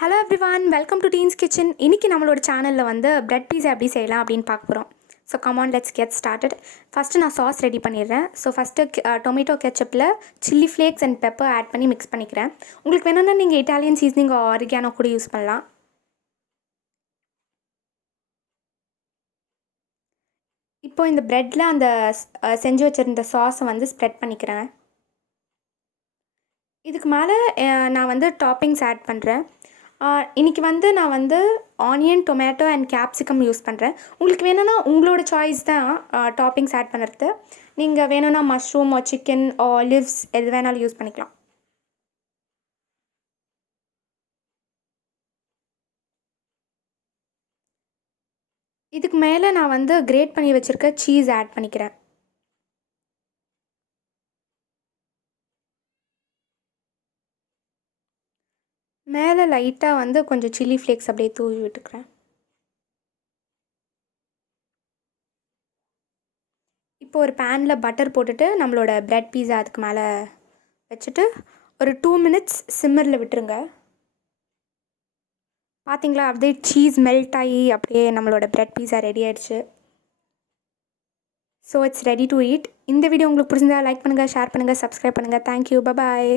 Hello everyone, welcome to teens kitchen. இன்றைக்கி நம்மளோட சேனலில் வந்து பிரெட் பீஸா எப்படி செய்யலாம் அப்படின்னு பார்க்க போகிறோம். So come on, let's get started. First நான் சாஸ் ரெடி பண்ணிடுறேன். ஸோ ஃபஸ்ட்டு டொமேட்டோ கெச்சப்பில் chilli flakes and pepper add பண்ணி மிக்ஸ் பண்ணிக்கிறேன். உங்களுக்கு வேணும்னா நீங்கள் இட்டாலியன் சீசனிங் ஆரிகானோ கூட யூஸ் பண்ணலாம். இப்போது இந்த ப்ரெட்டில் அந்த செஞ்சு வச்சுருந்த சாஸை வந்து ஸ்ப்ரெட் பண்ணிக்கிறேன். இதுக்கு மேலே நான் வந்து டாப்பிங்ஸ் ஆட் பண்ணுறேன். இன்றைக்கி வந்து நான் வந்து onion, tomato and capsicum use பண்ணுறேன். உங்களுக்கு வேணும்னா உங்களோட சாய்ஸ் தான் டாப்பிங்ஸ் ஆட் பண்ணுறது. நீங்கள் வேணும்னா மஷ்ரூம் சிக்கன் ஆலிவ்ஸ் எது வேணாலும் யூஸ் பண்ணிக்கலாம். இதுக்கு மேலே நான் வந்து கிரேட் பண்ணி வச்சுருக்க சீஸ் ஆட் பண்ணிக்கிறேன். மேலே லைட்டாக வந்து கொஞ்சம் சில்லி ஃப்ளேக்ஸ் அப்படியே தூவி விட்டுக்கிறேன். இப்போ ஒரு பேனில் பட்டர் போட்டுட்டு நம்மளோட பிரெட் பீஸா அதுக்கு மேலே வச்சுட்டு ஒரு 2 மினிட்ஸ் சிம்மரில் விட்டுருங்க. பார்த்தீங்களா, அப்படியே சீஸ் மெல்ட் ஆகி அப்படியே நம்மளோட பிரெட் பீஸா ரெடி ஆகிடுச்சு. So it's ready to eat. இந்த வீடியோ உங்களுக்கு பிடிச்சிருந்தா லைக் பண்ணுங்கள், ஷேர் பண்ணுங்கள், சப்ஸ்கிரைப் பண்ணுங்கள். தேங்க்யூ, பாய்.